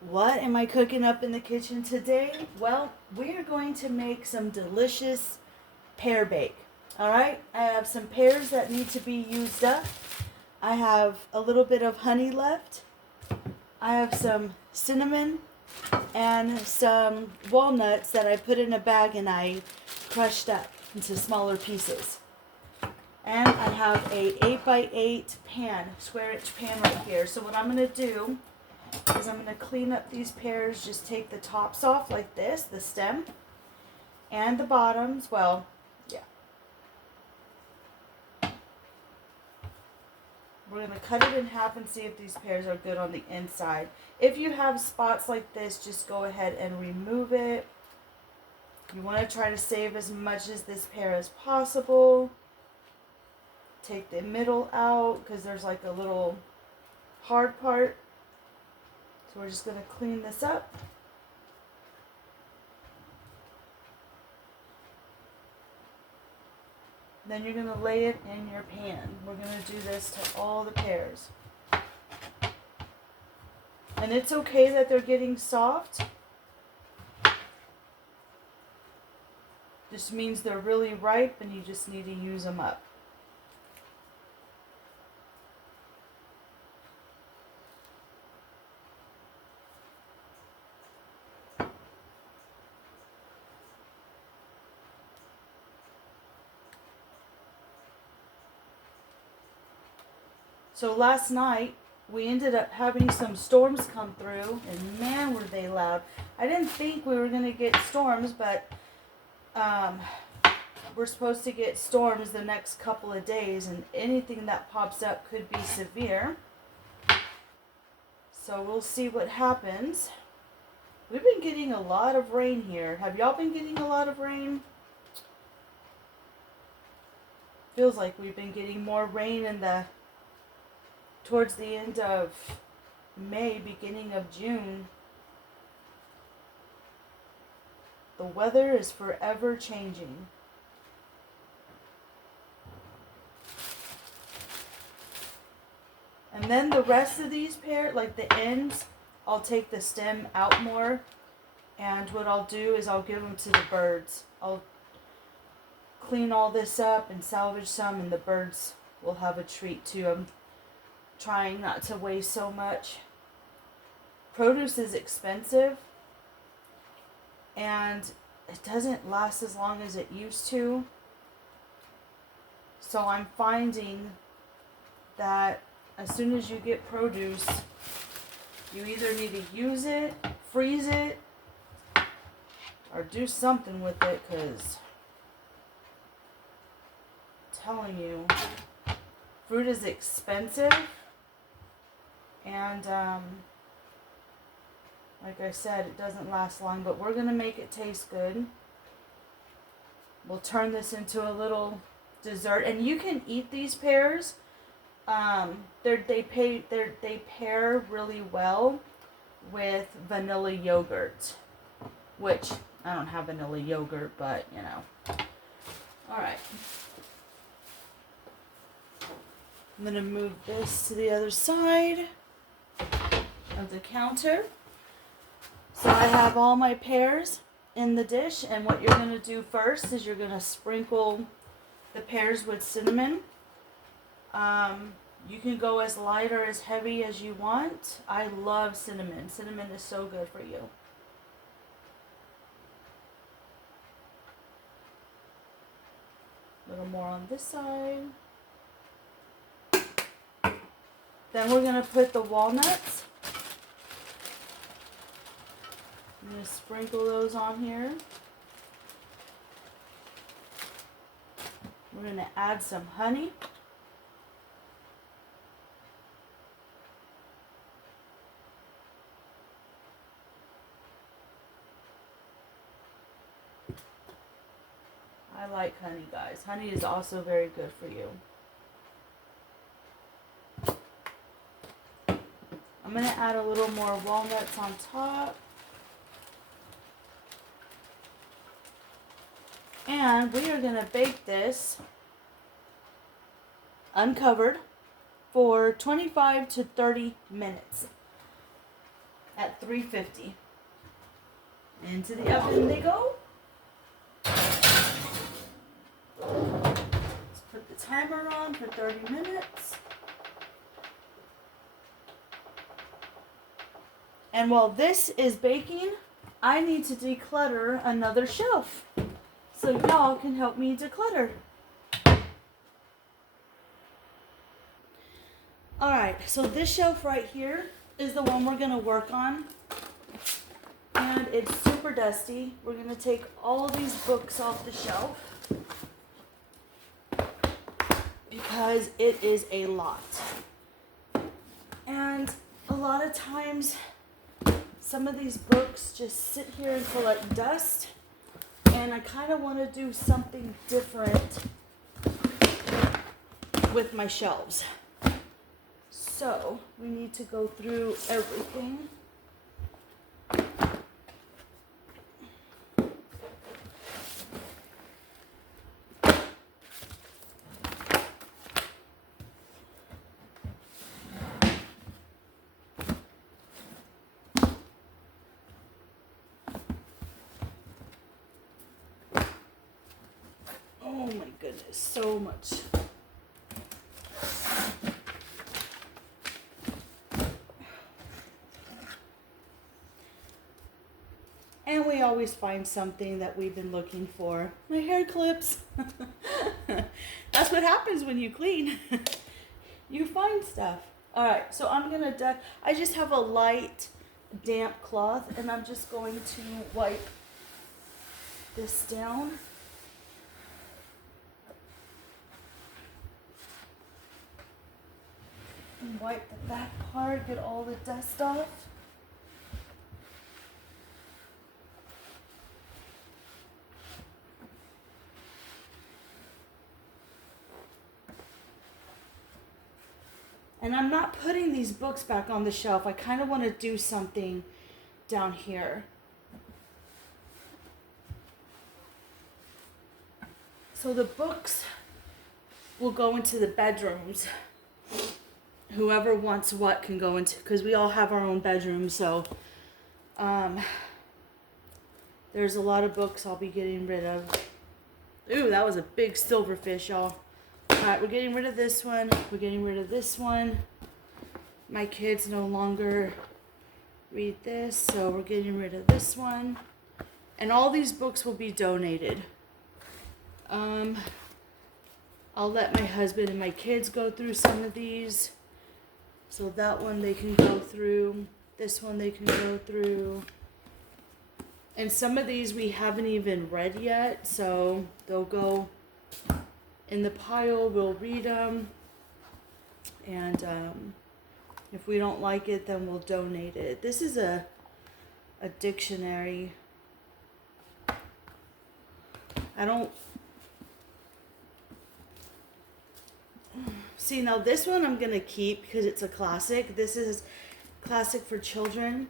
What am I cooking up in the kitchen today? Well, we are going to make some delicious pear bake. All right, I have some pears that need to be used up. I have a little bit of honey left. I have some cinnamon and some walnuts that I put in a bag and I crushed up into smaller pieces. And I have a 8x8 pan, square inch pan right here. So what I'm going to do is I'm going to clean up these pears, just take the tops off like this, the stem, and the bottoms. Well, yeah. We're going to cut it in half and see if these pears are good on the inside. If you have spots like this, just go ahead and remove it. You want to try to save as much as this pear as possible. Take the middle out because there's like a little hard part. So we're just going to clean this up. Then you're going to lay it in your pan. We're going to do this to all the pears. And it's okay that they're getting soft. Just means they're really ripe and you just need to use them up. So last night, we ended up having some storms come through, and man, were they loud. I didn't think we were going to get storms, but we're supposed to get storms the next couple of days, and anything that pops up could be severe. So we'll see what happens. We've been getting a lot of rain here. Have y'all been getting a lot of rain? Feels like we've been getting more rain towards the end of May, beginning of June. The weather is forever changing. And then the rest of these pears, like the ends, I'll take the stem out more. And what I'll do is I'll give them to the birds. I'll clean all this up and salvage some, and the birds will have a treat too. I'm trying not to waste so much. Produce is expensive and it doesn't last as long as it used to. So I'm finding that as soon as you get produce, you either need to use it, freeze it, or do something with it, because I'm telling you, fruit is expensive. And like I said, it doesn't last long, but we're going to make it taste good. We'll turn this into a little dessert. And you can eat these pears. They pair really well with vanilla yogurt. Which, I don't have vanilla yogurt, but, you know. Alright. I'm going to move this to the other side of the counter. So I have all my pears in the dish, and what you're going to do first is you're going to sprinkle the pears with cinnamon. You can go as light or as heavy as you want. I love cinnamon. Cinnamon is so good for you. A little more on this side. Then we're going to put the walnuts. I'm going to sprinkle those on here. We're going to add some honey. I like honey, guys. Honey is also very good for you. I'm going to add a little more walnuts on top. And we are going to bake this uncovered for 25 to 30 minutes. at 350. Into the oven they go. Let's put the timer on for 30 minutes. And while this is baking, I need to declutter another shelf. So y'all can help me declutter. Alright, so this shelf right here is the one we're going to work on. And it's super dusty. We're going to take all these books off the shelf because it is a lot. And a lot of times, some of these books just sit here and collect dust. And I kind of want to do something different with my shelves. So we need to go through everything. Oh my goodness, so much. And we always find something that we've been looking for. My hair clips. That's what happens when you clean. You find stuff. Alright, so I'm going to, I just have a light damp cloth and I'm just going to wipe this down. And wipe the back part, get all the dust off. And I'm not putting these books back on the shelf. I kind of want to do something down here. So the books will go into the bedrooms. Whoever wants what can go into, because we all have our own bedrooms. So there's a lot of books I'll be getting rid of. Ooh, that was a big silverfish, y'all. Alright, we're getting rid of this one. We're getting rid of this one. My kids no longer read this, so we're getting rid of this one. And all these books will be donated. I'll let my husband and my kids go through some of these. So that one they can go through. This one they can go through. And some of these we haven't even read yet, so they'll go in the pile. We'll read them. And if we don't like it, then we'll donate it. This is a dictionary. See, now this one I'm going to keep because it's a classic. This is classic for children.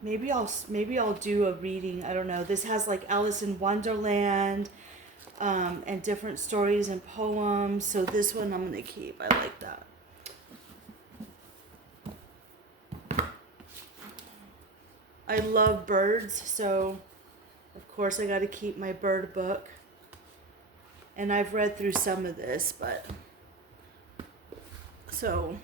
Maybe I'll do a reading. I don't know. This has like Alice in Wonderland and different stories and poems. So this one I'm going to keep. I like that. I love birds, so of course I got to keep my bird book. And I've read through some of this, but so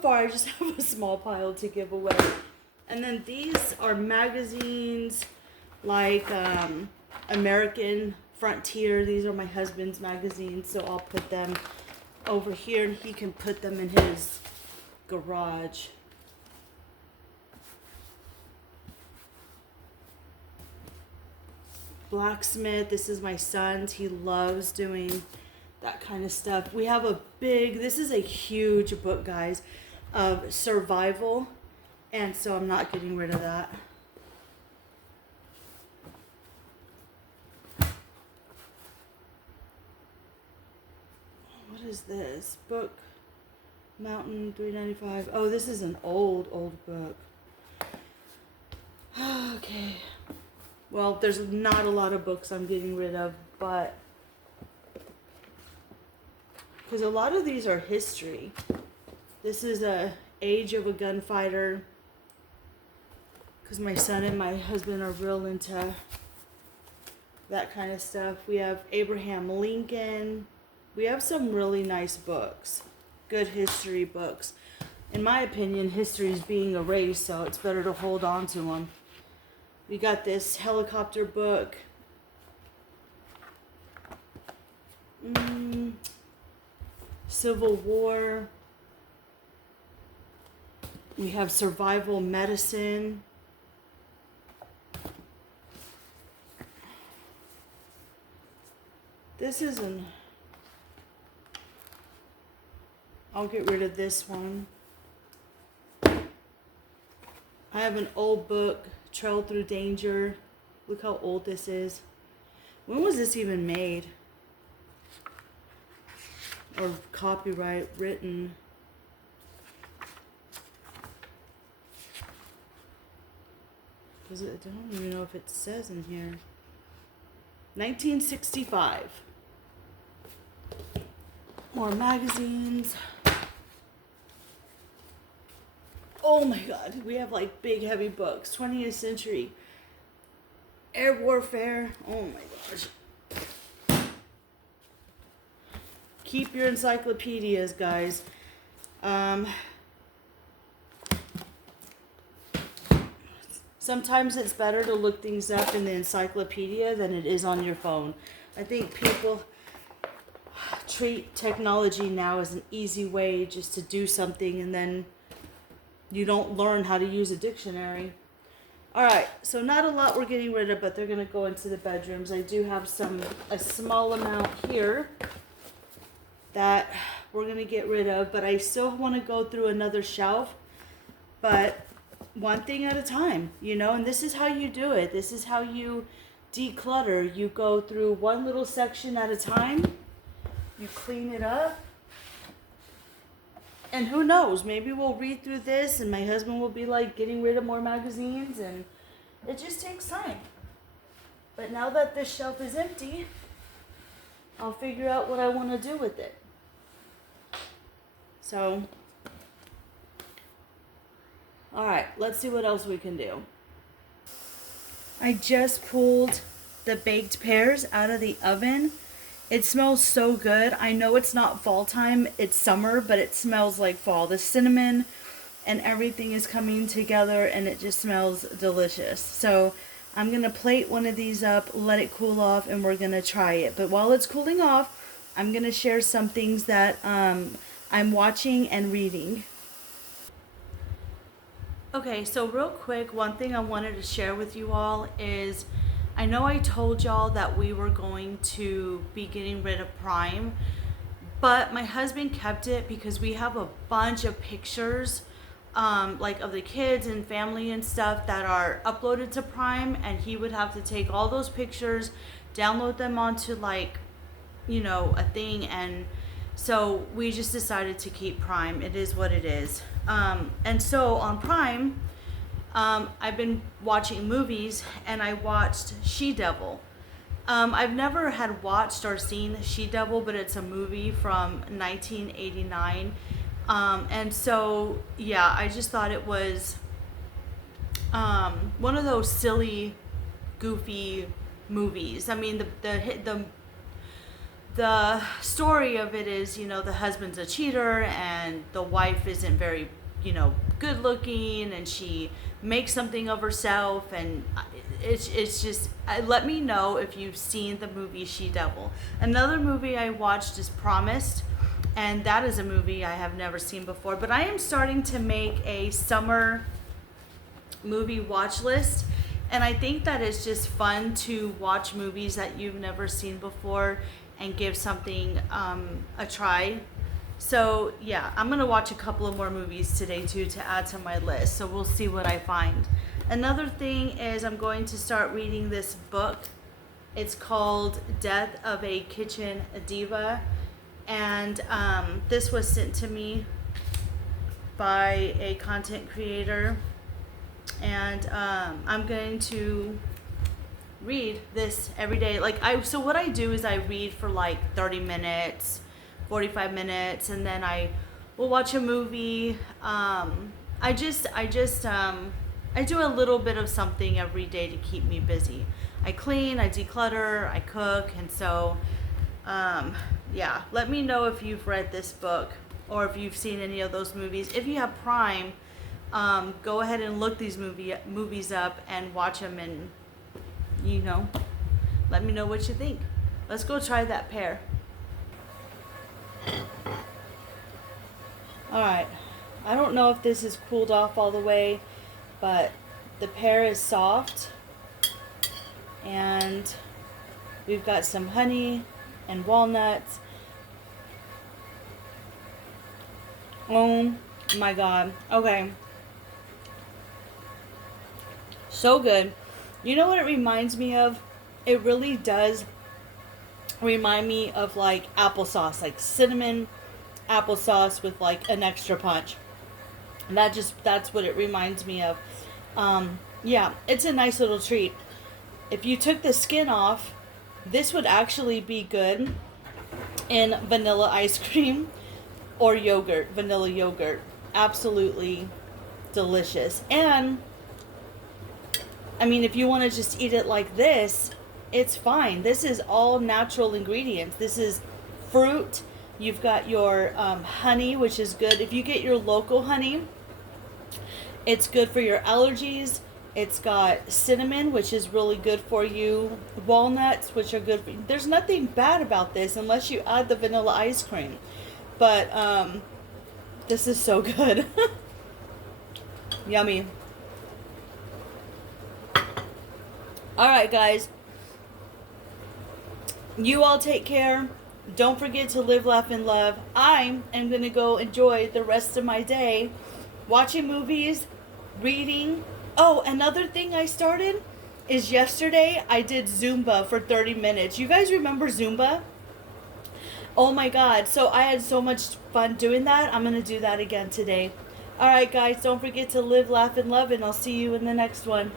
far I just have a small pile to give away. And then these are magazines like American Frontier. These are my husband's magazines, so I'll put them over here and he can put them in his garage. Blacksmith, this is my son's. He loves doing that kind of stuff. We have this is a huge book, guys, of survival. And so I'm not getting rid of that. What is this? Book Mountain 395. Oh, this is an old book. Okay. Well, there's not a lot of books I'm getting rid of, but because a lot of these are history. This is a Age of a Gunfighter. because my son and my husband are real into that kind of stuff. We have Abraham Lincoln. We have some really nice books, good history books. In my opinion, history is being erased, so it's better to hold on to them. We got this helicopter book. Civil War. We have survival medicine. This isn't. I'll get rid of this one. I have an old book, Trail Through Danger. Look how old this is. When was this even made? Or copyright written? I don't even know if it says in here. 1965. More magazines. Oh my god, we have like big heavy books. 20th century. Air warfare. Oh my gosh. Keep your encyclopedias, guys. Sometimes it's better to look things up in the encyclopedia than it is on your phone. I think people treat technology now as an easy way just to do something, and then you don't learn how to use a dictionary. Alright, so not a lot we're getting rid of, but they're going to go into the bedrooms. I do have a small amount here that we're going to get rid of, but I still want to go through another shelf, but one thing at a time, you know, and this is how you do it. This is how you declutter. You go through one little section at a time, you clean it up, and who knows, maybe we'll read through this and my husband will be like getting rid of more magazines, and it just takes time. But now that this shelf is empty, I'll figure out what I want to do with it. So, alright, let's see what else we can do. I just pulled the baked pears out of the oven. It smells so good. I know it's not fall time, it's summer, but it smells like fall. The cinnamon and everything is coming together and it just smells delicious. So I'm going to plate one of these up, let it cool off, and we're going to try it. But while it's cooling off, I'm going to share some things that I'm watching and reading. Okay, so real quick, one thing I wanted to share with you all is, I know I told y'all that we were going to be getting rid of Prime, but my husband kept it because we have a bunch of pictures, like of the kids and family and stuff that are uploaded to Prime, and he would have to take all those pictures, download them onto like, you know, a thing, and so we just decided to keep Prime. It is what it is. And so on Prime, I've been watching movies, and I watched She-Devil. I've never had watched or seen She-Devil, but it's a movie from 1989. And so, yeah, I just thought it was one of those silly, goofy movies. I mean, the story of it is, you know, the husband's a cheater and the wife isn't very, you know, good looking, and she makes something of herself, and it's just, let me know if you've seen the movie She-Devil. Another movie I watched is Promised, and that is a movie I have never seen before, but I am starting to make a summer movie watch list, and I think that it's just fun to watch movies that you've never seen before and give something a try. So yeah, I'm gonna watch a couple of more movies today too to add to my list, so we'll see what I find. Another thing is I'm going to start reading this book. It's called Death of a Kitchen Diva, and this was sent to me by a content creator, and I'm going to read this every day. So what I do is I read for like 30 minutes, 45 minutes, and then I will watch a movie. I just I do a little bit of something every day to keep me busy. I clean, I declutter, I cook, and so, yeah. Let me know if you've read this book or if you've seen any of those movies. If you have Prime, go ahead and look these movies up and watch them, and let me know what you think. Let's go try that pear. All right. I don't know if this is cooled off all the way, but the pear is soft, and we've got some honey and walnuts. Oh my god. Okay. So good. You know what it reminds me of? It really does remind me of like applesauce, like cinnamon applesauce with like an extra punch. And that's what it reminds me of. Yeah, it's a nice little treat. If you took the skin off, this would actually be good in vanilla ice cream or yogurt, vanilla yogurt. Absolutely delicious. And I mean, if you want to just eat it like this, it's fine. This is all natural ingredients. This is fruit. You've got your honey, which is good. If you get your local honey, it's good for your allergies. It's got cinnamon, which is really good for you. Walnuts, which are good for you. There's nothing bad about this unless you add the vanilla ice cream. But this is so good. Yummy. Alright, guys. You all take care. Don't forget to live, laugh, and love. I am going to go enjoy the rest of my day watching movies, reading. Oh, another thing I started is yesterday I did Zumba for 30 minutes. You guys remember Zumba? Oh my god. So I had so much fun doing that. I'm going to do that again today. Alright, guys. Don't forget to live, laugh, and love, and I'll see you in the next one.